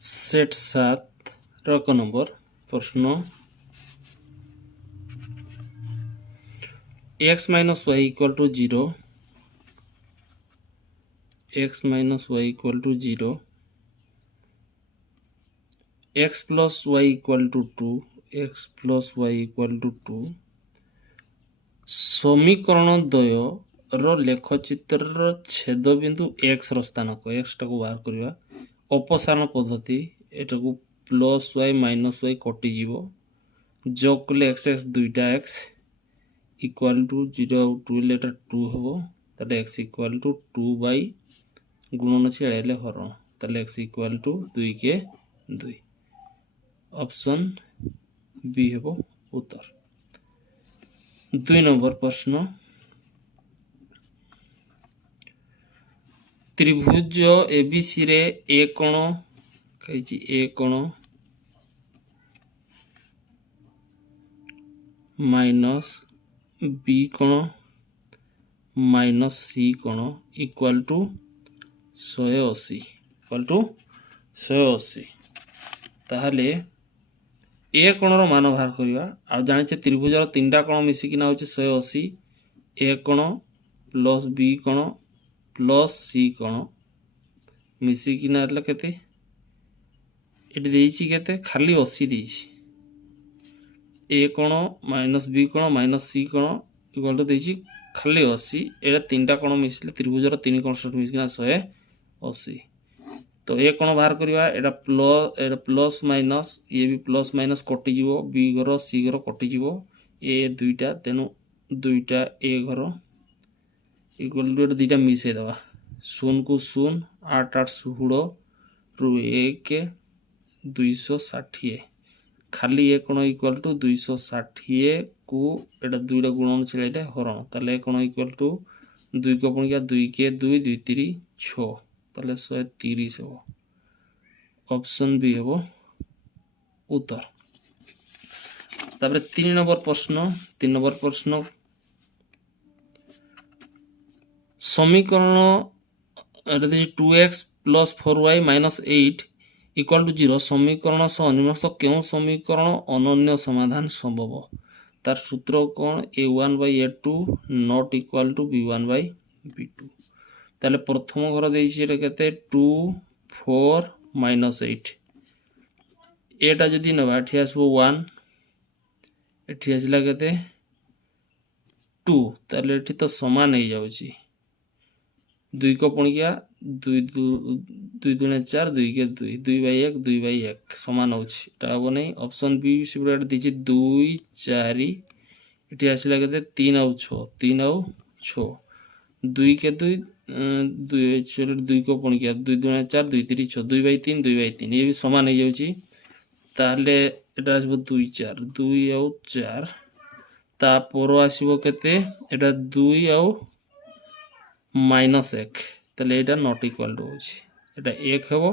Set 7 रक number प्रश्न x minus y equal to 0 x minus y equal to 0 x plus y equal to 2 x plus y equal to 2 समीकरण द्वय रो लेखचित्र छेद बिंदु x रो स्थानक x टाको बाहर करवा अपसारण पद्धति एटाको प्लस वाई माइनस वाई कटि जीवो जोग कले एक्स एक्स दुईटा एक्स इक्वल टू 0 2 लेटर 2 हबो ताले x इक्वल टू 2 बाई गुणन छेड़ाइले हरण ताले x इक्वल टू 2 के 2 ऑप्शन बी हबो उत्तर। 2 नंबर प्रश्न त्रिभुज एबीसी रे ए कोण कहिछि ए कोण माइनस बी कोण माइनस सी कोण इक्वल टू 180 इक्वल टू 180 ताहले ए कोणर मान बाहर करवा आ जानिछे त्रिभुजर तीनटा कोण मिसिकिना होचे 180 ए कोण प्लस बी कोण प्लस सी कोण मिसिकिना એટલે केते एटी देइछि केते खाली 80 देइछि ए कोण माइनस बी कोण माइनस सी कोण इक्वल टू देइछि खाली 80 एटा तीनटा कोण मिसिले त्रिभुजर तीन कोण सट मिसिकिना 180 तो ए कोण बाहर करवा एटा प्लस माइनस ये भी प्लस माइनस कटि जीवो बी घर सी घर कटि जीवो ए दुईटा तेनु दुईटा ए घर इक्वल टू दुईटा मिसई दवा 0 को 0 8 8 16 रु 1 260 खाली ए कोण इक्वल टू 260 को एटा दुईटा गुणन छेड़ाइले हरण ताले कोण इक्वल टू 2 को पुणिया 2 के 2 2 3 6 ताले 130 हो ऑप्शन बी हो उत्तर। तापर 3 नंबर प्रश्न समीकरण 2x plus 4y minus 8 equal to 0 समीकरण सह निम्नस्थ क्यों समीकरण अनन्य समाधान संभव तार सूत्र कौन a1 by a2 not equal to b1 by b2 ताले प्रथम घर देइछि एटा केते 2 4 माइनस 8 एटा जदि नबा एठी आसबो 1 एठी आसला केते 2 ताले एठी तो समान हो जाउछि 2 को पुणिया 2 2 2 4 2 के 2 2 बाई 1 2 बाई 1 समान होछि एटा हबो नै ऑप्शन बी सिबरेट दिछि 2 4 एठी आसला केते 3 और 6 3 और 6 2 के 2 2 चलो 2 को पुणिया 2 2 4 2 3 6 2 बाई 3 2 बाई 3 ये भी समान हो जाउछि ताले एटा आसबो 2 4 2 और 4 ता पर आसबो केते एटा 2 और माइनस 1 ताले एटा नॉट इक्वल टू होछि एटा 1 हेबो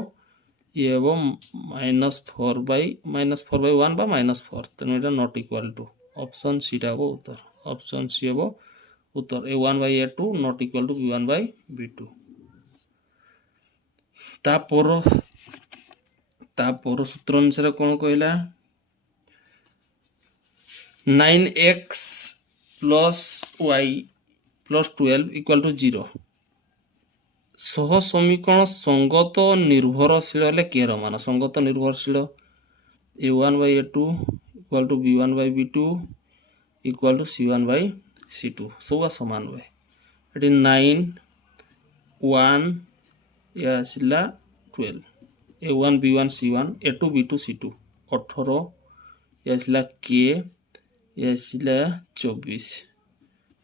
ये हेबो -4 बाई 1 बा -4 तने एटा not equal to option C टा हेबो उत्तर ऑप्शन सी हेबो उत्तर a1 by a2 not equal to b1 by b2 तापर सूत्र अनुसार कोन कहला 9x plus y plus 12 equal to 0 सह समीकरण संगत निर्भरशील हेले केर मान संगत निर्भरशील a1 by a2 equal to b1 by b2 equal to c1 by c2 सब समान हुए एटी 9 1 या आसला 12 a1 b1 c1 a2 b2 c2 18 या आसला k या आसला 24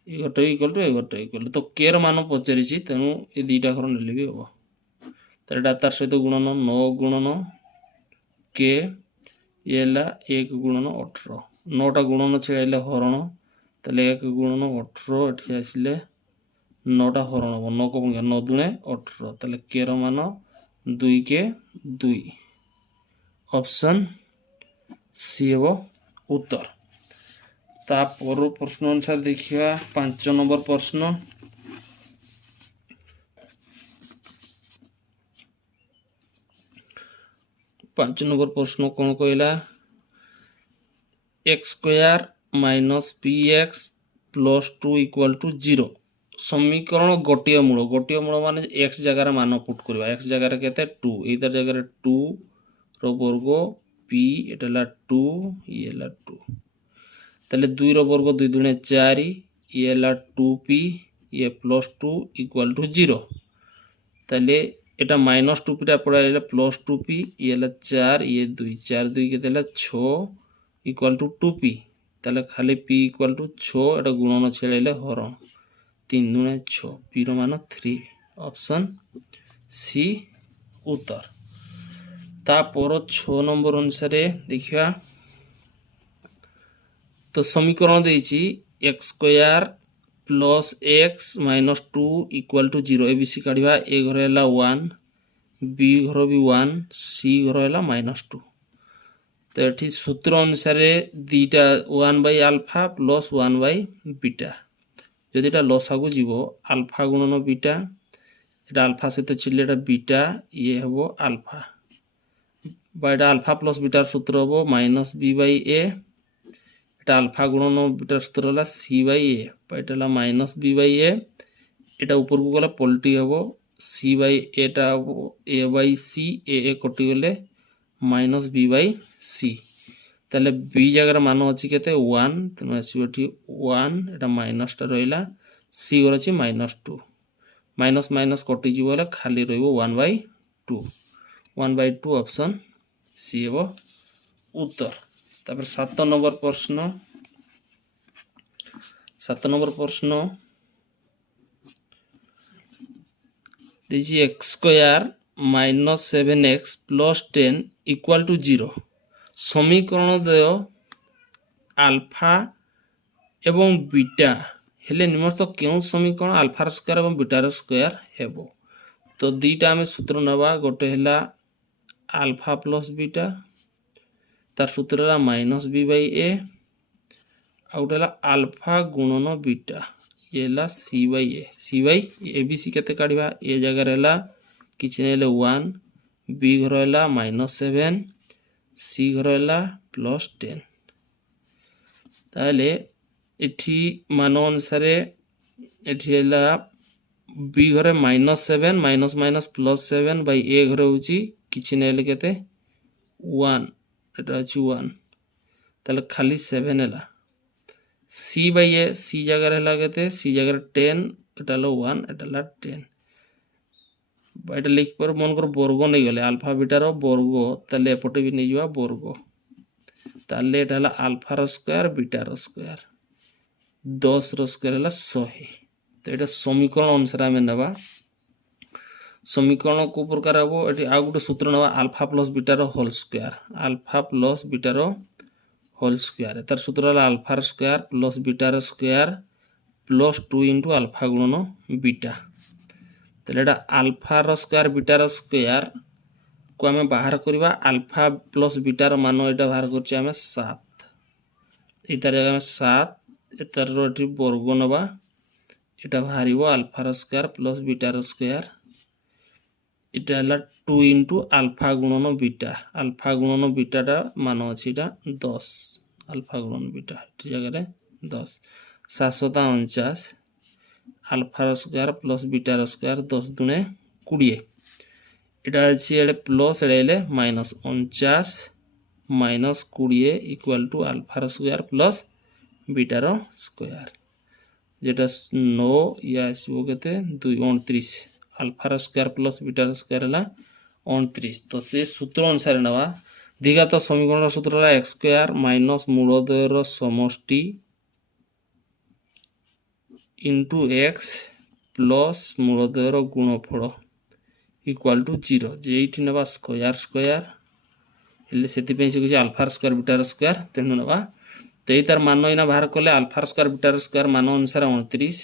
एगोटा इक्वल टू एगोटा इक्वल तो केर मान पचारिछि तेनु ए दुईटा घर नेले भी हबो तार तार सहित गुणन 9 गुणन k एला 1 गुणन 18 9टा गुणन छेड़ाइले हरण ताले 1 गुणन 18 एठी आसिले 9टा हरण हबो 9 को 9 दुणे 18 ताले केर मान 2 के 2 ऑप्शन सी हबो उत्तर। तापर प्रश्न अनुसार देखिए 5 नंबर प्रश्न 5 नंबर प्रश्न कौन कहला x square minus p x plus 2 equal to 0 समीकरण गोटे मूल मान एक्स जगार मान पुट करवा एक्स जगार के 2 इधर जगार 2 रो वर्ग पी एटा 2 ये 2 ताले 2 रो वर्ग 2 दुणे 4 ये 2p ये प्लस 2 इक्वल टू 0 ताले एटा माइनस 2p टा पड़ा प्लस 2p ये 4 ये 2 4 2 के 6 इक्वल टू 2p ताले खाली p इक्वल टू 6 एटा गुणन छेड़े हरण 3 दुणे 6 p रो मान 3 ऑप्शन सी उत्तर तापर 6 नंबर अनुसार देखिया तो समीकरण देछि x square plus x minus 2 equal to 0 ABC काढ़ा ए घर है 1 बी घर भी 1 सी घर है -2 तो ये सूत्र अनुसार दीटा 1 by alpha plus 1 by beta जदि एटा लसागु जीव अल्फा गुणन बीटा एटा अल्फा सहित चिल्ले बीटा ये हेबो अल्फा बायटा अल्फा प्लस बीटार सूत्र हेबो माइनस बी बाय ए एटा अल्फा गुणन बीटार सूत्र हला सी बाय ए एटा हला माइनस बी बाय ए एटा ऊपर को गला पलटी हेबो सी बाय एटा ए बाय सी ए कटि गले माइनस बी बाय सी ताले बी जगह मान अछि केते 1 तनो आसीबठी 1 एटा माइनस टा रहिला सी घर अछि -2 माइनस माइनस कटि जीवले खाली रहइबो 1/2 1/2 ऑप्शन सी हेबो उत्तर तापर 7 नंबर प्रश्न दीजिए x square minus 7x plus 10 equal to 0 समीकरण द्वय अल्फा एवं बीटा हेले निम्नस्थ क्यों समीकरण अल्फा स्क्वायर एवं बीटार स्क्वायर हेबो तो दीटा आमे सूत्र नबा गोटे हैला अल्फा प्लस बीटा तार सूत्र है माइनस बी बाई ए आउट है अल्फा गुणन बीटा ये है सी बाई ए बी सी केते काढ़ा ए जगह है किसी नहीं 1 बी घर है -7 सी घर है +10 ताले एठी मान अनुसार एठी है बी घरे -7 माइनस माइनस +7 बाई ए घरे होची किसी नहीं केते 1 एटा अछि 1 ताले खाली 7 हैला सी बाय ए सी जगह हैला केते सी जगह 10 एटा लो 1 एटा ला 10 बाइटा लिख पर मन कर वर्ग नै गले अल्फा बीटा रो वर्ग ताले एपटे भी नै जवा वर्ग ताले एटा हला अल्फा रो स्क्वायर बीटा रो स्क्वायर 10 रो स्क्वायर हला 100 तो एटा समीकरण अनुसार हमें नबा समीकरण को प्रकार हम ये आ गोटे सूत्र ना अल्फा प्लस बीटार होल स्क्वायर तार सूत्र है अल्फार स्क्वायर प्लस बीटार स्क्वायर प्लस 2 इंटू अल्फा गुणन बीटा तो ये अल्फार स्क्वायर बीटार स्क्वायर को आम बाहर करवा अल्फा प्लस बीटार मान यहाँ बाहर कर 7 इतार जगह 7 एतार वर्ग नवा यहाँ बाहर अल्फार स्क्वायर प्लस बीटार स्क्वायर इटा है 2 इंटू अल्फा गुणन बीटा मान अच्छी 10 अल्फा गुणन बीटा जगह 10 749 अल्फा स्क्वायर प्लस बीटार स्क्वायर 10 दुणे 20 इटा अच्छी प्लस एड़े minus 49 minus 20 equal to alpha square plus बीटार स्क्वायर जेटा 9 या आसो के 29 अल्फार स्क्वायर प्लस बीटार स्क्वायर है 29 तो से सूत्र अनुसार नवा द्विघात समीकरण सूत्र है एक्स स्क्वायर माइनस मूलद्वयर समष्टि इंटू एक्स प्लस मूलद्वयर गुणफल इक्वल टू 0 जे नवा स्क्वायर स्क्वायर हेल्ले से कुछ अल्फार स्क्वायर बीटार स्क्वायर तेणु नवा तो तार मान इना बाहर कले अल्फार स्क्वायर बीटार स्क्वायर मान अनुसार 29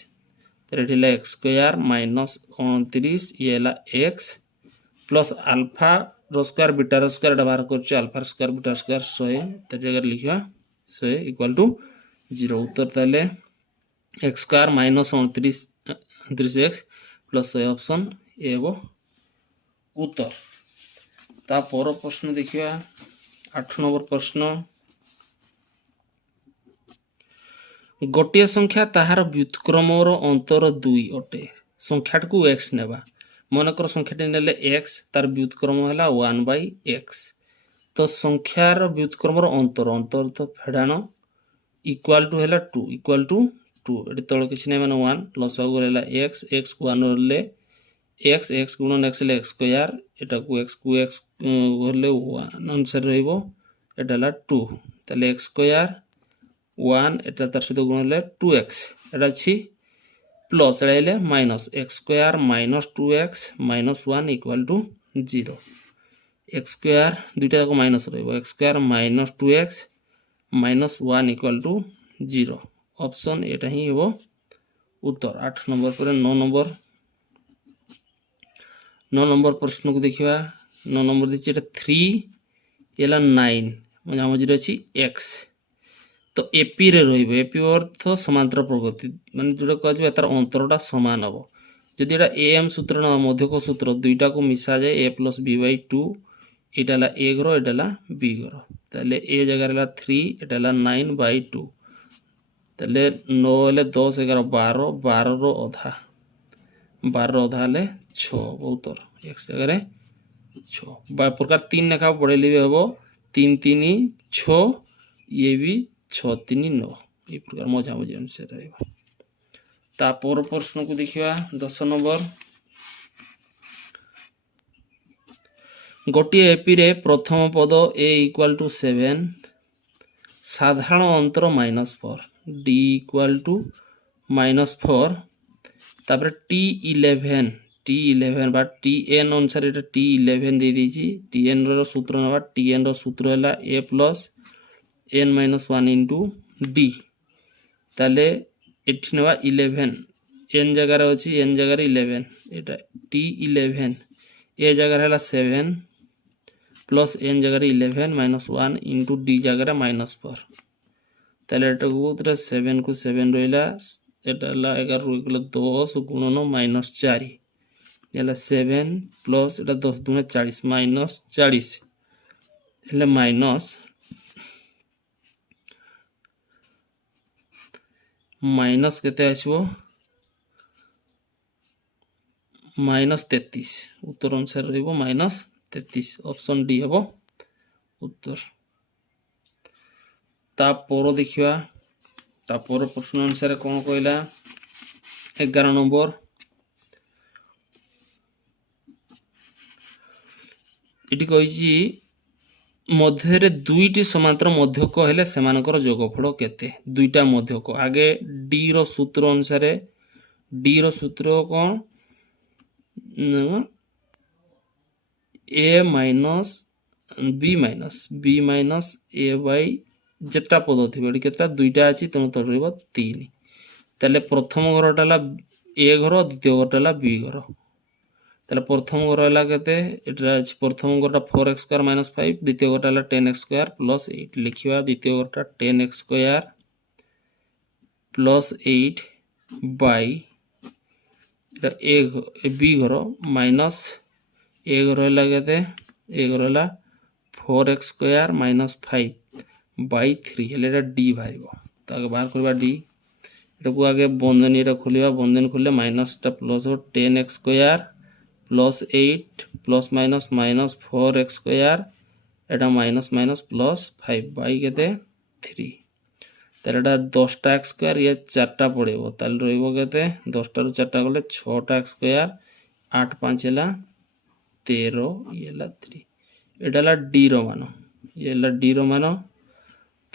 तो ये एक्स स्क्वायर माइनस 29 ये एक्स प्लस अल्फा रो स्क्वायर बीटार स्क्वायर बाहर कर अल्फा स्क्वायर बीटार स्क्वायर 100 तो जगह लिखा 100 इक्वल टू 0 उत्तर ताले x square minus 29 x plus 100 option A वो उत्तर तापर प्रश्न देखिए 8 नंबर प्रश्न गोटे संख्या ताहार व्युत्क्रमर अंतर 2 अटे संख्याटी को x नेबा मनकर संख्याटी नेले x तार व्युत्क्रम है 1/x तो संख्यार व्युत्क्रमर अंतर अंतर तो फेडाण इक्वाल टू है 2 इक्वाल टू 2 ये तल किसी नहीं माने 1 लसागु है x x को 1 ले x x गुणन x ले x स्क्वायर एटा को x ले 1 आंसर रहइबो एटा ला 2 तले x स्क्वायर 1 एटा तार सहित गुण ले 2x एटा छी प्लस एटा minus x square minus 2x minus 1 equal to 0 x square दुईटा को माइनस रहइबो x square minus 2x minus 1 equal to 0 option एटा ही हेबो उत्तर 8 नंबर पर 9 नंबर प्रश्न को देखिबा 9 नंबर दिछि एटा 3 एला 9 मजा मजरे अछि x तो एपी रे रहिबो एपी अर्थ समांतर प्रगति माने जोटा कहजबे तार अंतरटा समान हबो जदि एटा एम सूत्र न मध्यक सूत्र दुईटा को मिसा जाए a + b/2 Etah La a Garo Etah La b गरो ताले a जगह ला 3 एटा ला 9/2 ताले 9 ले 10 11 12 12 रो आधा 12 रो आधा ले 6 उत्तर x जगह रे 6 बा प्रकार 3 लेखा पढेली हबो 3 3 6 ये भी 6 3 9 ये प्रकार मजा मजा अनुसार रहइबा तापर प्रश्न को देखिबा 10 नंबर गोटे एपी रे प्रथम पद a = 7 साधारण अंतर -4 d = -4 तापर t11 बा tn अनुसार एटा t11 दे दीची tn रो सूत्र नबा tn रो सूत्र हला a + n-1 इंटू d ताले एठी नवा 11 n जगह रे अछि n जगह रे 11 एटा t11 a जगह हला 7 प्लस n जगह रे 11 -1 इंटू d जगह रे -4 ताले एटा को 7 को 7 रहिला एटा ला 11 रो इक्वल 10 गुणन -4 एला 7 प्लस एटा 10 दुने 40 -40 एले माइनस केते आसीबो -33 उत्तर अनुसार रहइबो -33 ऑप्शन डी हबो उत्तर तापर देखिबा तापर प्रश्न अनुसार कोन कहला 11 नंबर एटी कहिजी मध्य दुईटी समांतर मध्यक हेले सेमानकर जोगफल केते दुईटा मध्यक आगे डी रो सूत्र अनुसार डी रो सूत्र कौन a minus b minus a by जेटा पद थिबो केता दुईटा अछि तनो तो रहइबो 3 तले प्रथम घरटा ला a घर द्वितीय घरटा ला b घर ताले प्रथम घर हला केते एटा अछि प्रथम घरटा 4x² - 5 द्वितीय घरटा हला 10x² + 8 लिखिबा द्वितीय घरटा 10x² + 8 bye Etah a b घर माइनस a घर हला केते a घर हला 4x² - 5 बाय 3 हले एटा d भारिबो ताके बाहर करबा d एटा को आगे बंधन एटा खोलिबा बंधन खोलले माइनस टा प्लस 10x² + 8 ± -4x² एटा माइनस प्लस 5 बाय केते 3 तार एटा 10टा x² ये 4टा पड़ेबो ताल रहइबो केते 10टा रु 4टा गले 6टा x² 8 5 हला 13 ये हला 3 एटा हला d रो मान ये हला d रो मान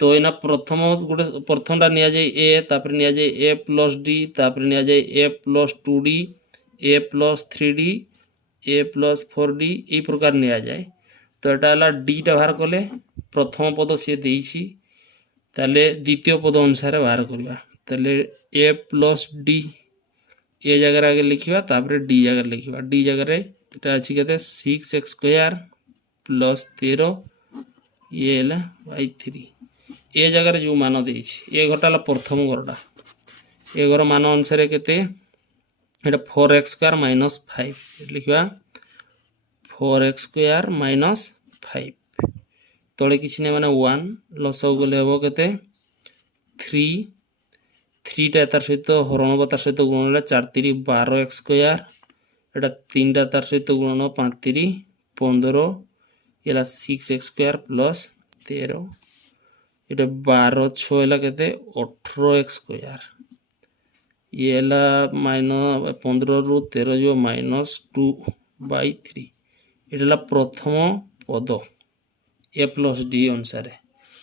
तो एना प्रथमटा निया जाय a तापर निया जाय a + d तापर निया जाय a + 2d a + 3d a + 4d ए प्रकार निया जाए तो एटा हला d टा बाहर कले प्रथम पद से देइछि ताले द्वितीय पद अनुसार बाहर करबा ताले a + d ए जगह आगे लिखिबा तापर d जगह लिखिबा d जगह रे एटा अछि केते 6x² + 13 ये हला बाय 3 ए जगह रे जो मान देइछि ए घरटा हला प्रथम घरटा ए घर मान अनुसार केते एटा 4x² - 5 लिखिबा 4x² माइनस 5 तले किसी नहीं माने 1 लसगु गले हम के 3 3टा तार सहित हरण तार सहित गुणन 4 3 12x² एटा 3टा तार सहित गुणन 5 3 15 ये 6x² प्लस 13 ये 12 6 है के 18x² ये माइनस 15 रु 13 जो -2/3 ये प्रथम पद a प्लस d अनुसार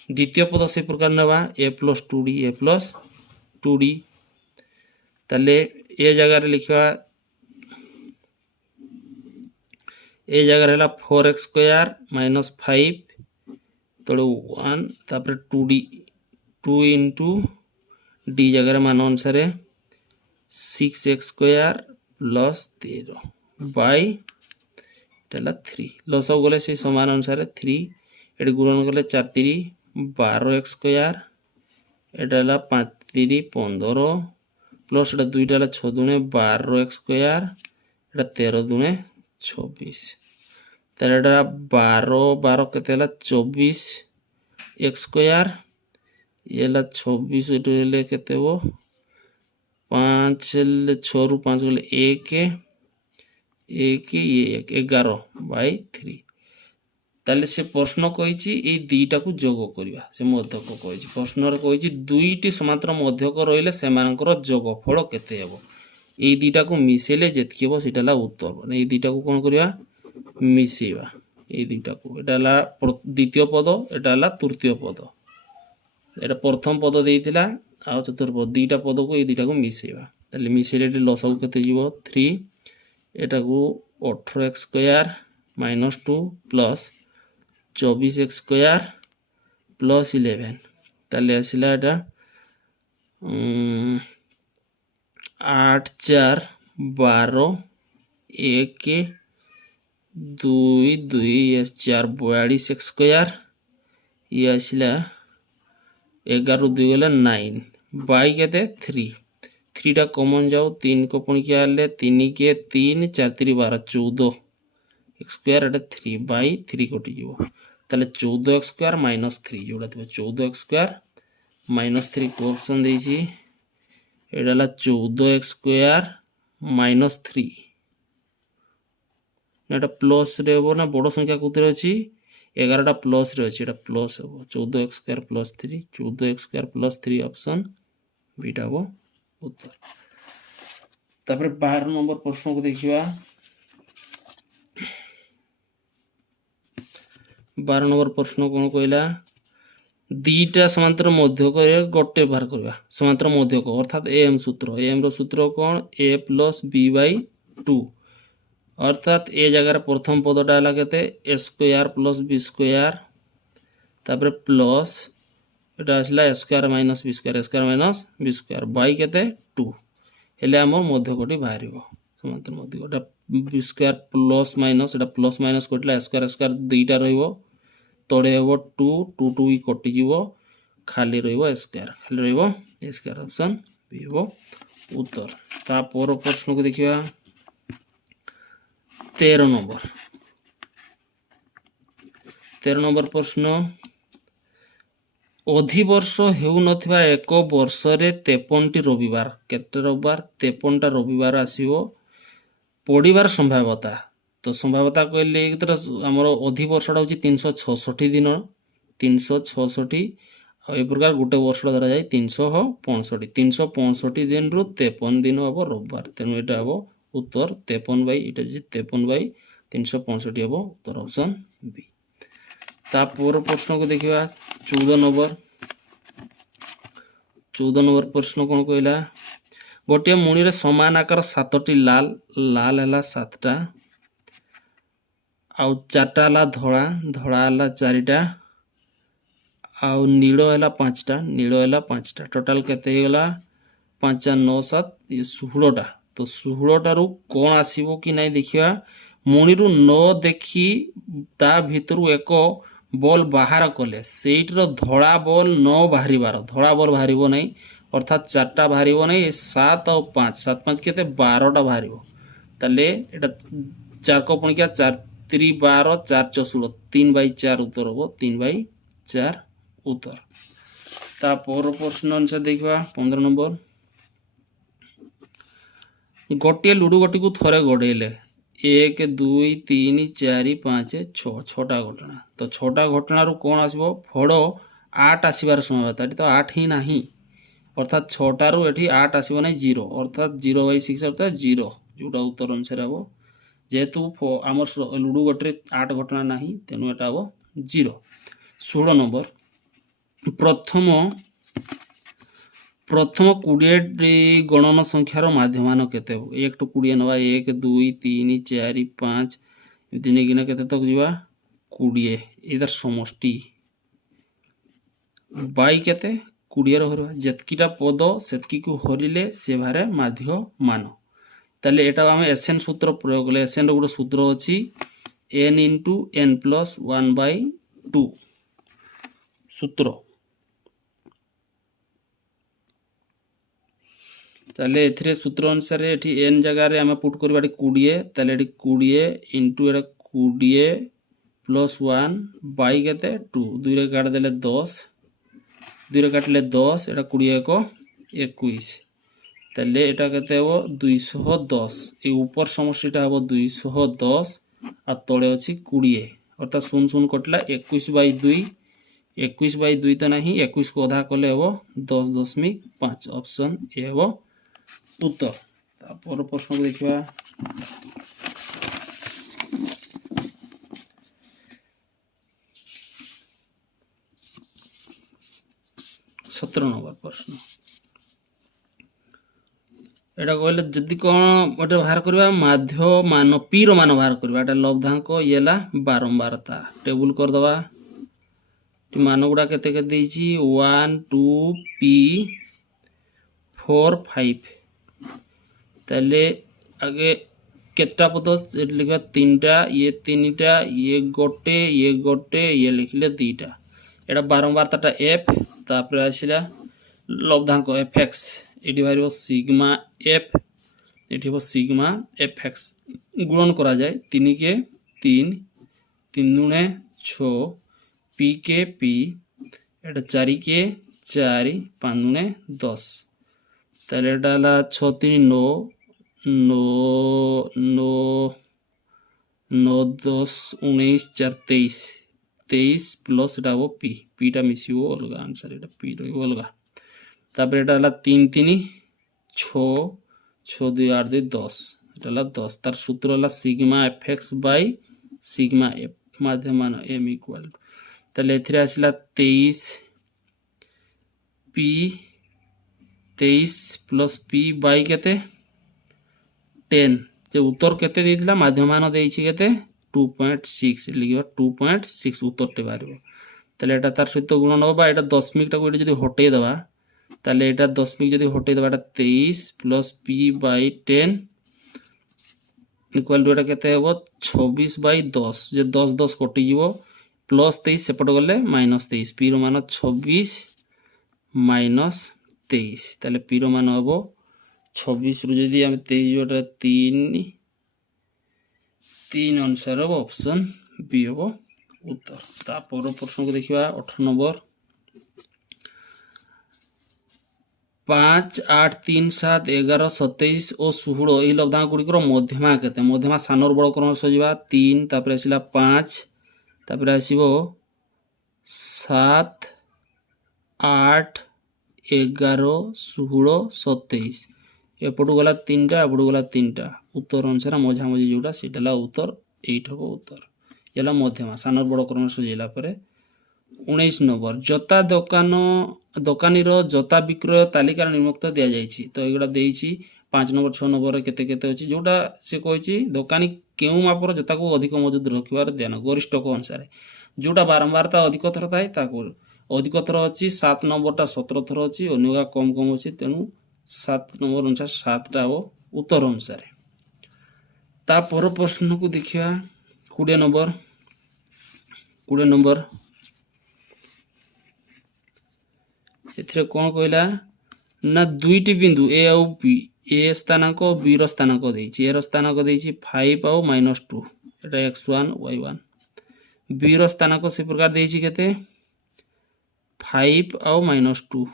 द्वितीय पद से प्रकार नवा a plus 2d a plus 2d ताले ए जगह लिखा ए जगह है 4x² माइनस 5 तले 1 तापर 2d 2 इंटू d जगह मान अनुसार 6x² प्लस 13 बाय 3 लसगु गले से समान अनुसार 3 ये गुणन कले 4 3 12x² एटा 5 3 15 प्लस एटा 2टा 6 दुणे 12x² एटा 13 दुणे 26 ताले एटा 12 12 केते 24 x² ये 26 एटले केते हो 5 6 रु 5 गले 1 1 ये 11/3 ताले से प्रश्न कही ये दुईटा को जोग करवा से मध्यक कही प्रश्न कही दुईटी समांतर मध्यक रही से जोगफल केते हेबो ये दुईटा को मिसेले जेतकी हेबो सेटा उत्तर माने ये दुईटा को कौन करवा मिसेबा ये दुईटा को एटा द्वितीय पद एटा तृतीय पद एटा प्रथम पद देइतिला आ चतुर्थ पद दुईटा पद को ये दुईटा को मिसेबा ताले मिसेले लसगु केते जीवो 3 एटा को 18x² minus 2 plus 24x² plus 11 ताले आसिला एटा 8 4 12 1 2 2 4 42x² ये आसिला 11 2 गला 9 बाई केते 3 3टा कॉमन जाओ 3 को पुणी क्या ले 3 के 3 4 3 12 14 x² एटा 3/3 कटि जीवो ताले 14x² माइनस 3 जोड़ा थी 14x² माइनस 3 को ऑप्शन देछि एटा 14x² माइनस 3 एटा प्लस रे हो ना बड़ संख्या कुतरे अछि 11टा प्लस रे अछि एटा प्लस हो 14x² plus 3 14x² plus 3 option beta हो उत्तर तापर 12 नंबर प्रश्न को देखिबा 12 नंबर प्रश्न कौन कहला दुईटा समांतर मध्यक गोटे बाहर करवा समांतर मध्यक अर्थात एम सूत्र एम रो सूत्र कौन a प्लस b/2 अर्थात ए जगह प्रथम पदटा है केते a² प्लस b² तापर प्लस एटा आसला a² minus b² a² minus b² by केते 2 हेले हमर मध्यकटी बाहरिबो समांतर मध्यकटा b² प्लस माइनस एटा प्लस माइनस कटला a² दुईटा रहिबो तळे हेबो 2 2 2 कटि जीवो खाली रहिबो a² खाली रहिबो a² ऑप्शन बी हेबो उत्तर ता पर प्रश्न को देखिबा 13 नंबर प्रश्न अधिवर्ष हेउ नथिबा एक वर्ष रे 53टी रविवार केते रविवार 53टा रविवार आसीबो पड़िबार संभाव्यता तो संभाव्यता कहले हमर अधिवर्षटा होची 366 दिन 366 आ ए प्रकार गोटे वर्ष धरा जाय 365 365 दिन रु 53 दिन हबो रविवार तेनु एटा हबो उत्तर 53 बाई एटा जे 53 बाई 365 हबो उत्तर ऑप्शन बी ता पूर्व प्रश्न को देखिबा 14 नंबर प्रश्न कौन कहला गोटे मुणी रे समान आकार 7टी लाल लाल हला 7टा आउ 4टा हला धड़ा धड़ा हला 4टा आउ नीलो हला 5टा नीलो हला 5टा टोटल केते हेला 5 9 7 ये 16टा तो 16टा रु कोन आसीबो कि नै देखिया मुणी रु न देखि ता भितरु एक बॉल बाहर कले सेइटर धड़ा बॉल न बाहरिबार धड़ा बॉल बाहरिबो नै अर्थात 4टा बाहरिबो नै 7 और 5 7 5 केते 12टा बाहरिबो तले एटा 4 को पुणी क्या 4 3 12 4 4 16 3/4 उत्तर हम 3/4 उत्तर। तापर प्रश्न अनुसार देखा 15 नंबर गोटे लुडु गोटी को थरे गड़ेले 1 2 3 4 5 6 छटा घटना तो छटा घटना कौन आसो फड़ 8 आसबार संभावना तो 8 ही नहीं अर्थात 6टारू ये 8 आसब ना 0 अर्थात 0/6 अर्थात 0 जोटा उत्तर अनुसार हम जेहेतु आम लुडु गोटे 8 घटना ना तेणु यहाँ हम 0। 16 नंबर प्रथम 20 गणन संख्यार माध्यमान केते 1 टू 20 नवा 1 2 3 4 5 एमती नहीं केते तक जीवा 20 इधर समष्टि बाई केते 20 हरवा जेतकीटा पद सेतकी को हरिले से भारे माध्यमान ताले एटा आम एसएन सूत्र प्रयोग कले एसएन रो गोटे सूत्र अछि n * n + 1/2 सूत्र ताले एथिरे सूत्र अनुसार एठी n जगह रे आम पुट करबा 20 ताले एठी 20 * एटा 20 + 1 बाई केते 2 2 रे काट देले 10 2 रे काटले 10 एटा 20 को 21 ताले एटा केते हो 210 ए ऊपर समष्टिटा हो 210 आ तळे अछि 20 अर्थात 0 0 कटला 21/2 21/2 तो नहीं 21 को आधा कले हो 10.5 ऑप्शन ए हो उत्तर। तापर प्रश्न को देखिबा 17 नंबर प्रश्न एटा कहले जदि कौन गोटे बाहर करबा माध्य मान पी रो मान बाहर करबा एटा लब्धांक येला बारंबारता टेबल कर दबा मान गुडा केते के देछि 1 2 p 4 5 ताले आगे केतटा पद लिखा 3टा ये 3टा ये गोटे ये लिखले 2टा एटा बारंबारताटा f तापर आसिला लब्धांक fx एटी भारिबो सिग्मा f एटी हो सिग्मा fx गुणन करा जाए 3 के 3 3 दुणे 6 p के p एटा 4 के 4 5 दुणे 10 ताले एटा ला 6 3 9 9 9 9 10 19 4 23 23 प्लस एटा हो p टा मिसिबो अलगा आंसर एटा p रहिबो अलगा तापर एटा ला 3 3 6 6 2 8 2 10 एटा ला 10 तार सूत्र ला sigma fx by sigma f माध्यमान m इक्वल ताले एथिरे आसिला 23 p 23 प्लस p बाय केते 10 जे उत्तर केते देइतला माध्यमान देइछि केते 2.6 लिखिबा 2.6 उत्तर टे बारिबो ताले एटा तार सहित गुणन होबा एटा दशमिक टा को एटा जदी हटै दबा ताले एटा दशमिक जदी हटै दबा एटा 23 plus p by 10 equal to एटा केते हेबो 26/10 जे 10 10 कटि जीवो प्लस 23 सेपट गले माइनस 23 p रो मान 26 माइनस 23 ताले p रो मान हेबो 26 रु जदी हम 23 जोटा 3 अनुसार हम ऑप्शन बी हम उत्तर। तापर प्रश्न को देखिबा 18 नंबर 5 8 3 7 11 27 और 16 এই লব্ধাঙ্ক গুড়িকর মধ্যমা কেতে মধ্যমা সানর বড় ক্রম সজিবা 3 তারপরে আসিলা 5 তারপরে আসিবো 7 8 11 16 27 एपटू गला 3टा एपटू गला 3टा उत्तर अनुसार मझामझी जोटा सेटा उत्तर 8 हम उत्तर ये मध्यमा सानर बड़ क्रम सजेला 19 नंबर जता दोकानी जता विक्रय तालिकार निम्नलिखित दिया जाइछि तो एगुडा देइछि 5 नंबर 6 नंबर केते केते अछि जोटा से कहिछि दोकानी केउ मापर जता को अधिक मजूद रखिबार ध्यान गरिष्ठ को अनुसार जोटा बारंबारता अधिक थर थाए ताको अधिक थर अछि 7 नंबरटा 17 थर अछि अन्यगा कम कम अछि तेनु 7 नंबर अनुसार 7टा हो उत्तर अनुसार। ता पर प्रश्न को देखिया 20 नंबर एथिरे कोन कहला ना दुईटी बिंदु ए और बी ए स्थानांक और बी रो स्थानांक देइछि ए रो स्थानांक देइछि 5 और -2 एटा x1 y1 b रो स्थान को से प्रकार देछि केते 5 और -2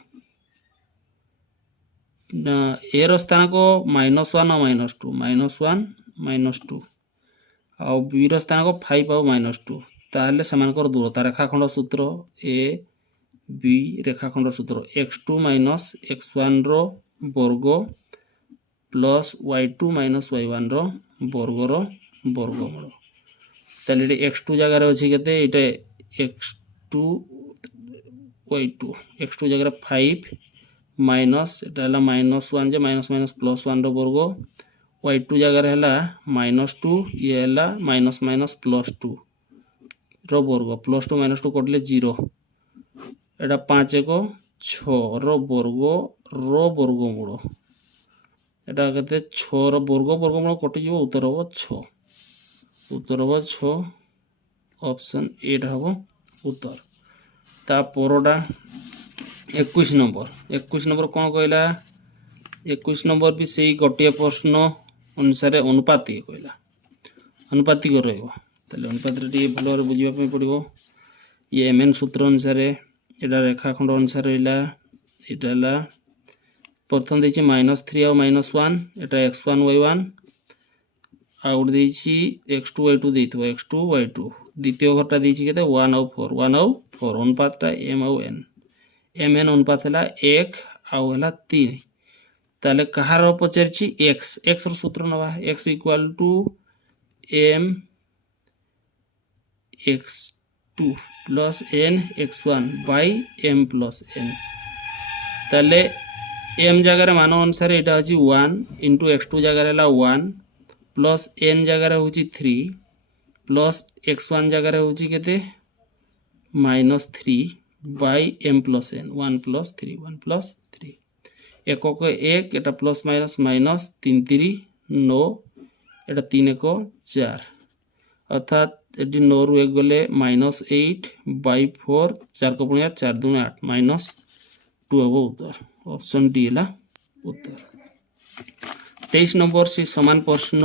ए रो स्थान को -1 और -2 -1 -2 और बी रो स्थान को 5 और -2 ताहले समानकर दूरता रेखाखंड सूत्र ए बी रेखाखंड सूत्र x2 - x1 रो वर्ग प्लस y2 - y1 रो वर्गमूल ताले x2 जगह रे अछि केते एटा x2 y2 x2 जगह 5 माइनस एटा हला -1 जे माइनस +1 रो वर्ग y2 जगह रे हला -2 ये हला -+2 रो वर्ग +2 -2 कटले 0 एटा 5 1 6 रो वर्गमूल एटा केते 6 रो वर्गमूल कटि जो उत्तर हो 6 ऑप्शन 8 हबो उत्तर ता परोडा 21 नंबर कौन कहला 21 नंबर भी सही गोटे प्रश्न अनुसार अनुपातिक कहला अनुपातिक रहइबो तले अनुपात रे भलो बुझिबा पे पड़िबो ये एमएन सूत्र अनुसार एटा रेखाखंड अनुसार रहला एटा ला प्रथम देछि -3 और -1 एटा x1 y1 आउट देछि x2 y2 देइथो x2 y2 द्वितीय घरटा देछि केते 1 और 4 अनुपातटा m और n mn अनुपात हला 1 आउ हला 3 ताले कहार पचारछि x रो सूत्र नवा x = m x2 plus n x1 by m plus n ताले m जगह रे मान अनुसार एटा अछि 1 into x2 जगह रे हला 1 plus n जगह रे होछि 3 plus x1 जगह रे होछि केते -3 by m plus n 1 plus 3 एक को 1 एटा प्लस माइनस 3 3 9 एटा 3 1 4 अर्थात एटी 9 रु 1 गले -8 by 4 4 को पुनिया 4 2 8 -2 हबो उत्तर ऑप्शन डी हला उत्तर 23 नंबर से समान प्रश्न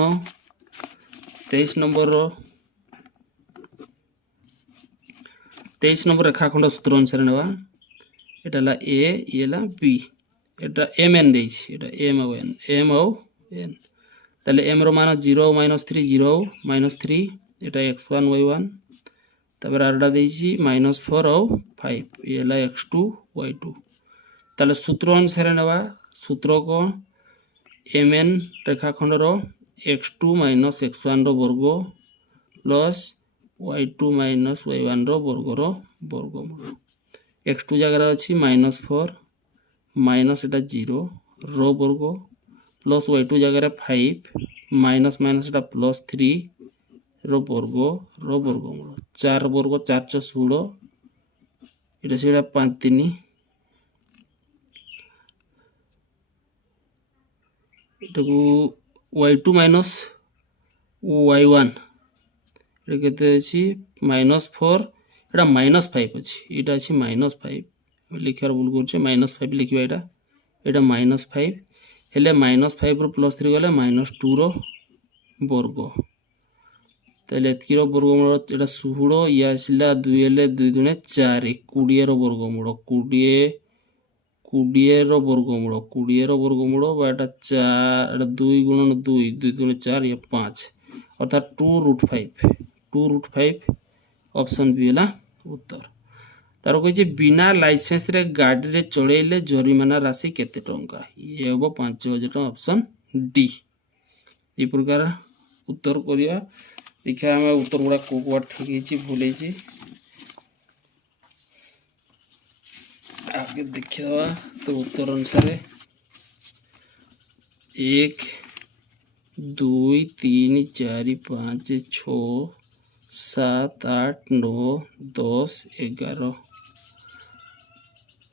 23 नंबर रेखाखंड सूत्र अनुसार नेबा एटा ला ए ये ला बी एटा एम एन देछि एटा एम और एन ताले एम रो मान 0 -3 0 -3 एटा x1 y1 तबर आरडा देछि -4 और 5 ये ला x2 y2 ताले सूत्र अनुसार नेबा सूत्र को mn रेखाखंड रो x2 - x1 रो वर्ग प्लस y2 - y1 रो वर्गमूल x2 जगह अछि -4 माइनस एटा 0 रो वर्ग प्लस y2 जगह 5 माइनस एटा +3 रो वर्गमूल 4 वर्ग 4 च 16 एटा सेटा 5 3 एटा को y2 - y1 एटा केते अछि -4 एटा -5 अछि एटा अछि -5 लिखार भूल करछे -5 लिखिबा एटा -5 हेले -5 रो +3 गले -2 रो वर्ग तले एतकी रो वर्गमूल एटा 16 या आसिला 2 हेले 2 दुने 4 20 रो वर्गमूल 20 रो वर्गमूल बा एटा 4 एटा 2 × 2 2 दुने 4 या 5 अर्थात 2√5 ऑप्शन बी हला उत्तर तार कहि बिना लाइसेंस रे गाड़ी रे चलेले जरिमाना राशि केते टंका ये होबो 5000 टंका ऑप्शन डी ए प्रकार उत्तर करिया देखा हम उत्तर गुडा को ठीक हिची भूल हिची आगे देखिया तो उत्तर अनुसार 1 2 3 4 5 6 7 8 9 10 11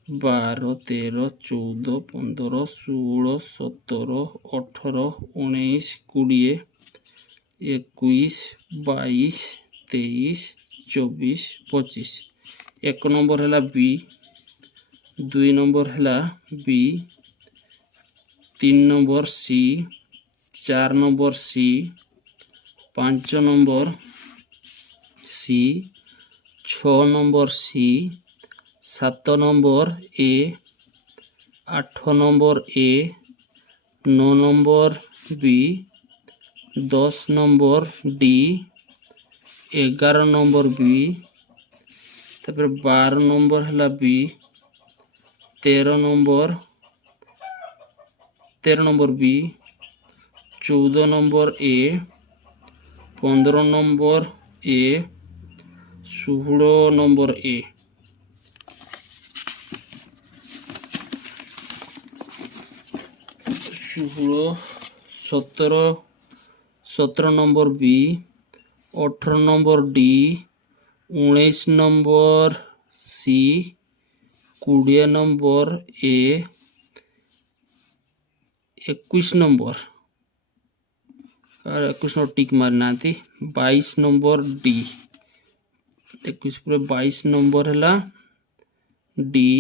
12 13 14 15 16 17 18 19 20 21 22 23 24 25 एक नंबर है बी 2 नंबर है B 3 number C 4 number C 5 number C 6 number C 7 number A 8 number A 9 number B 10 number D 11 number B तापर 12 नंबर है B 13 number B 14 number A 15 number A 16 number A 17 number B 18 number D 19 number C 20 number A 21 number और 21 number टिक मारना 22 number D 21 पर 22 number है D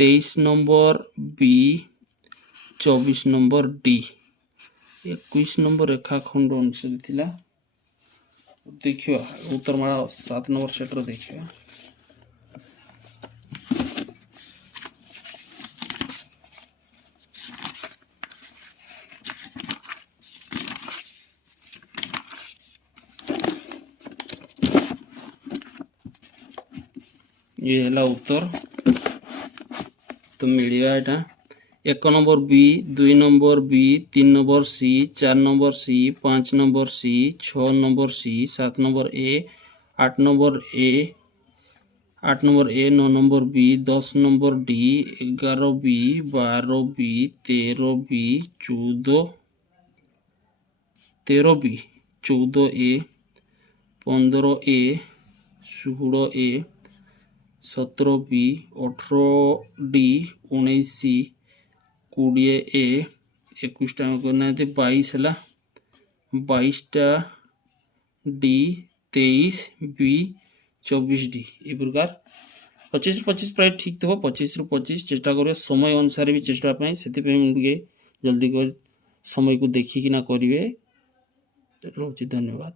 23 number B 24 number D 21 number रेखाखंड अनुसार थिला देखियो उत्तरमाला 7 नंबर सेटर देखियो ये है उत्तर तो मिलिया एटा 1 number B 2 number B 3 number C 4 number C 5 number C 6 number C 7 number A 8 number A 9 number B 10 number D 11 B 12 B 13 B 14 B 14 A 15 A 16 A 17 B 18 D 19 C 20 A 21 टा करना 22 है 22 टा D 23 B 24 D ये प्रकार 25 25 प्राय ठीक थो 25 रु 25 चेष्टा करिए समय अनुसार भी चेष्टा पाई सेति जल्दी कर समय को देखिकिना करिवे रोची धन्यवाद।